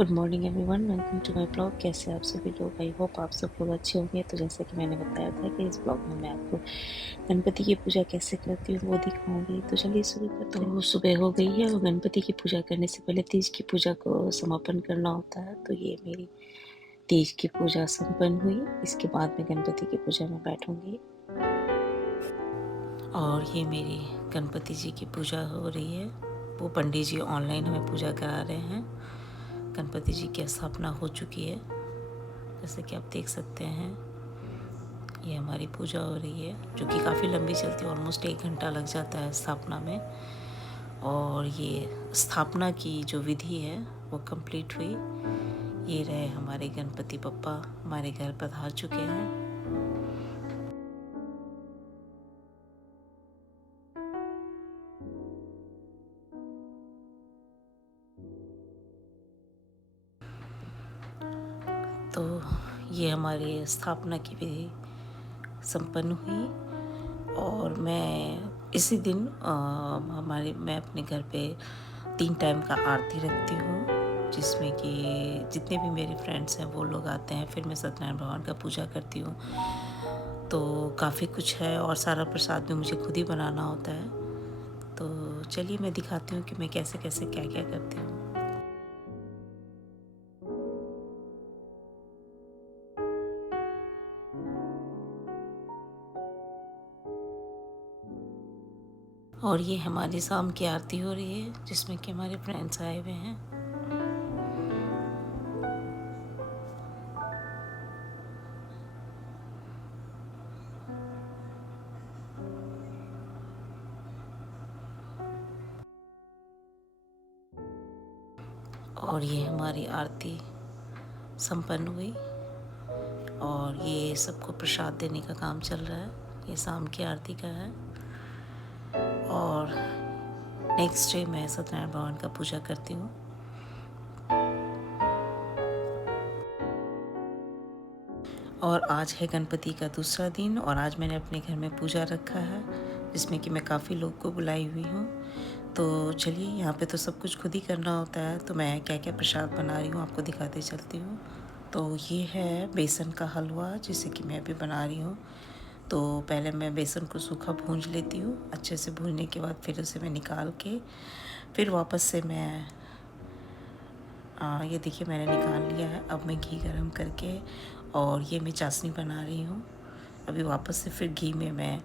Good morning everyone, welcome to my blog. कैसे आप सभी लोग? आई होप आप सब लोग अच्छे होंगे। तो जैसे कि मैंने बताया था कि इस ब्लॉग में मैं आपको गणपति की पूजा कैसे करती हूँ वो दिखाऊंगी। तो चलिए शुरू करते हैं। तो सुबह हो गई है और गणपति की पूजा करने से पहले तीज की पूजा को समापन करना होता है। तो ये मेरी तीज की पूजा संपन्न हुई। इसके बाद मैं गणपति की पूजा में बैठूंगी। और ये मेरी गणपति जी की पूजा हो रही है। वो पंडित जी ऑनलाइन हमें पूजा करा रहे हैं। गणपति जी की स्थापना हो चुकी है, जैसे कि आप देख सकते हैं। ये हमारी पूजा हो रही है, जो कि काफ़ी लंबी चलती है। ऑलमोस्ट 1 घंटा लग जाता है स्थापना में। और ये स्थापना की जो विधि है वो कंप्लीट हुई। ये रहे हमारे गणपति बप्पा हमारे घर पधार चुके हैं। तो ये हमारी स्थापना की विधि संपन्न हुई। और मैं इसी दिन मैं अपने घर पे 3 टाइम का आरती रखती हूँ, जिसमें कि जितने भी मेरे फ्रेंड्स हैं वो लोग आते हैं। फिर मैं सत्यनारायण भगवान का पूजा करती हूँ। तो काफ़ी कुछ है और सारा प्रसाद भी मुझे खुद ही बनाना होता है। तो चलिए मैं दिखाती हूँ कि मैं कैसे कैसे क्या क्या करती हूँ। और ये हमारी शाम की आरती हो रही है, जिसमें कि हमारे फ्रेंड्स आए हुए हैं। और ये हमारी आरती संपन्न हुई और ये सबको प्रसाद देने का काम चल रहा है। ये शाम की आरती का है। और नेक्स्ट डे मैं सत्यनारायण भगवान का पूजा करती हूँ। और आज है गणपति का दूसरा दिन और आज मैंने अपने घर में पूजा रखा है, जिसमें कि मैं काफ़ी लोग को बुलाई हुई हूँ। तो चलिए, यहाँ पे तो सब कुछ खुद ही करना होता है। तो मैं क्या क्या प्रसाद बना रही हूँ आपको दिखाते चलती हूँ। तो ये है बेसन का हलवा, जिसे कि मैं अभी बना रही हूँ। तो पहले मैं बेसन को सूखा भूंज लेती हूँ। अच्छे से भूनने के बाद फिर उसे मैं निकाल के फिर वापस से मैं ये देखिए मैंने निकाल लिया है। अब मैं घी गरम करके और ये मैं चाशनी बना रही हूँ। अभी वापस से फिर घी में मैं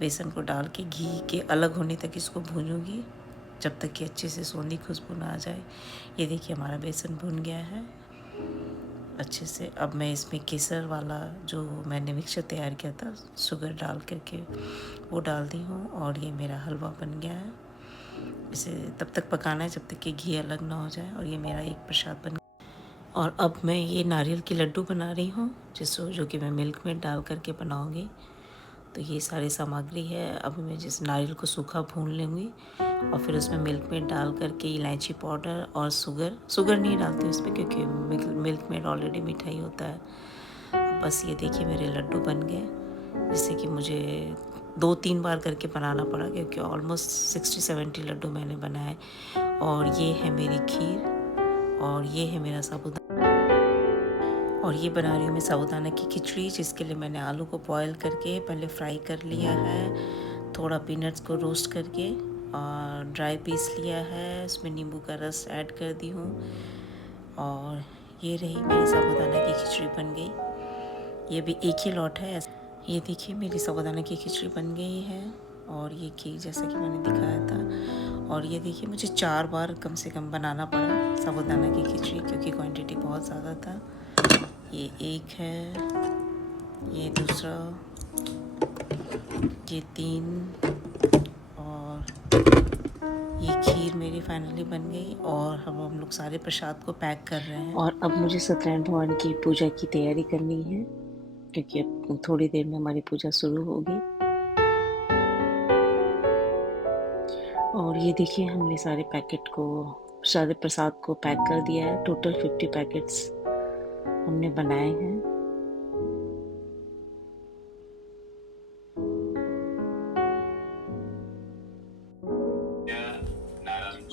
बेसन को डाल के घी के अलग होने तक इसको भूनूंगी, जब तक कि अच्छे से सोंधी खुशबू ना आ जाए। ये देखिए हमारा बेसन भुन गया है अच्छे से। अब मैं इसमें केसर वाला जो मैंने मिक्सचर तैयार किया था शुगर डाल करके वो डाल दी हूँ और ये मेरा हलवा बन गया है। इसे तब तक पकाना है जब तक कि घी अलग ना हो जाए। और ये मेरा एक प्रसाद बन गया। और अब मैं ये नारियल के लड्डू बना रही हूँ, जो कि मैं मिल्क में डाल करके बनाऊँगी। तो ये सारी सामग्री है। अभी मैं जिस नारियल को सूखा भून लूँगी और फिर उसमें मिल्क मेड डाल करके इलायची पाउडर और शुगर नहीं डालती हूँ इसमें, क्योंकि मिल्क मेड ऑलरेडी मिठाई होता है। बस ये देखिए मेरे लड्डू बन गए, जिससे कि मुझे 2-3 बार करके बनाना पड़ा, क्योंकि ऑलमोस्ट 60-70 लड्डू मैंने बनाए। और ये है मेरी खीर और ये है मेरा साबूदाना। और ये बना रही हूँ मैं साबूदाना की खिचड़ी, जिसके लिए मैंने आलू को बॉयल करके पहले फ्राई कर लिया है। थोड़ा पीनट्स को रोस्ट करके और ड्राई पीस लिया है। उसमें नींबू का रस ऐड कर दी हूँ। और ये रही मेरी साबूदाना की खिचड़ी बन गई। ये भी एक ही लॉट है। ये देखिए मेरी साबूदाना की खिचड़ी बन गई है। और ये खीर जैसा कि मैंने दिखाया था। और ये देखिए मुझे 4 बार कम से कम बनाना पड़ा साबूदाना की खिचड़ी, क्योंकि क्वांटिटी बहुत ज़्यादा था। ये एक है, ये दूसरा, ये 3 और ये खीर मेरी फाइनली बन गई। और हम लोग सारे प्रसाद को पैक कर रहे हैं। और अब मुझे सत्यनारायण भगवान की पूजा की तैयारी करनी है, क्योंकि अब थोड़ी देर में हमारी पूजा शुरू होगी। और ये देखिए हमने सारे प्रसाद को पैक कर दिया है। टोटल 50 पैकेट्स हमने बनाए हैं।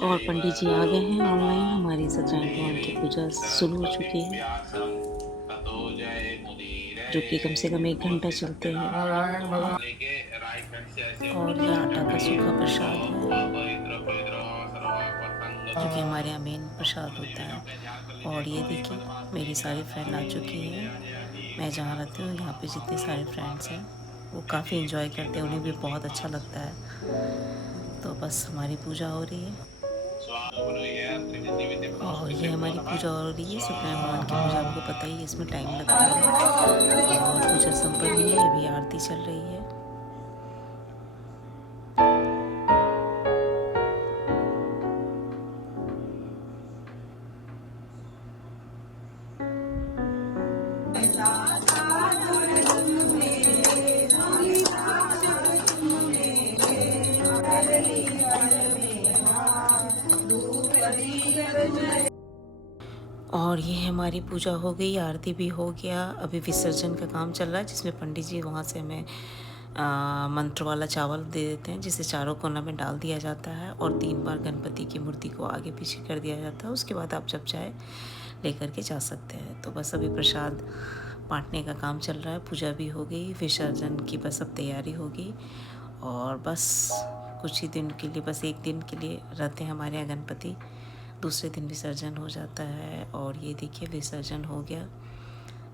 और पंडित जी आ गए हैं ऑनलाइन। हमारी सत्यनारायण भगवान की पूजा शुरू हो चुकी है, जो कि कम से कम 1 घंटा चलते हैं। और यह आटा का सूखा प्रसाद है, जो कि हमारे यहाँ मेन प्रसाद होता है। और ये देखिए मेरी सारी फ्रेंड आ चुकी हैं। मैं जहाँ रहती हूँ यहाँ पे जितने सारे फ्रेंड्स हैं वो काफ़ी एंजॉय करते हैं, उन्हें भी बहुत अच्छा लगता है। तो बस हमारी पूजा हो रही है और ये हमारी पूजा हो रही है। सत्यनारायण भगवान की पूजा आपको पता ही है, इसमें टाइम लगता है। और पूजा संपन्न हुई है, अभी आरती चल रही है। और ये हमारी पूजा हो गई, आरती भी हो गया। अभी विसर्जन का काम चल रहा है, जिसमें पंडित जी वहाँ से हमें मंत्र वाला चावल दे देते हैं, जिसे चारों कोना में डाल दिया जाता है और 3 बार गणपति की मूर्ति को आगे पीछे कर दिया जाता है। उसके बाद आप जब चाहे लेकर के जा सकते हैं। तो बस अभी प्रसाद बांटने का काम चल रहा है, पूजा भी हो गई, विसर्जन की बस अब तैयारी होगी। और बस कुछ ही दिन के लिए, बस 1 दिन के लिए रहते हैं हमारे यहाँ गणपति, दूसरे दिन विसर्जन हो जाता है। और ये देखिए विसर्जन हो गया,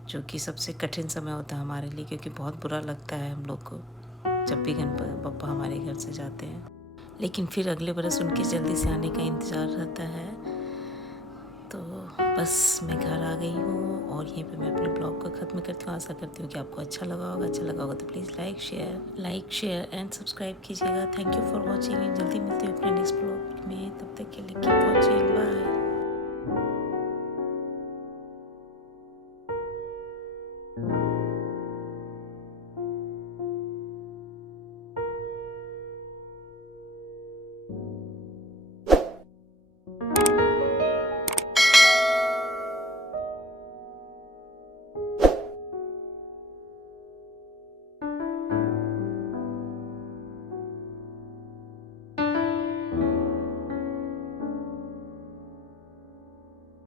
जो कि सबसे कठिन समय होता है हमारे लिए, क्योंकि बहुत बुरा लगता है हम लोग को जब भी गणपति बप्पा हमारे घर से जाते हैं। लेकिन फिर अगले बरस उनके जल्दी से आने का इंतज़ार रहता है। तो बस मैं घर आ गई हूँ और यहीं पे मैं अपने ब्लॉग को ख़त्म करती हूँ। आशा करती हूँ कि आपको अच्छा लगा होगा। तो please like share and subscribe कीजिएगा। Thank you for watching. जल्दी मिलती हूँ अपने नेक्स्ट ब्लॉग में, तब तक के लिए कीप वॉचिंग, बाय।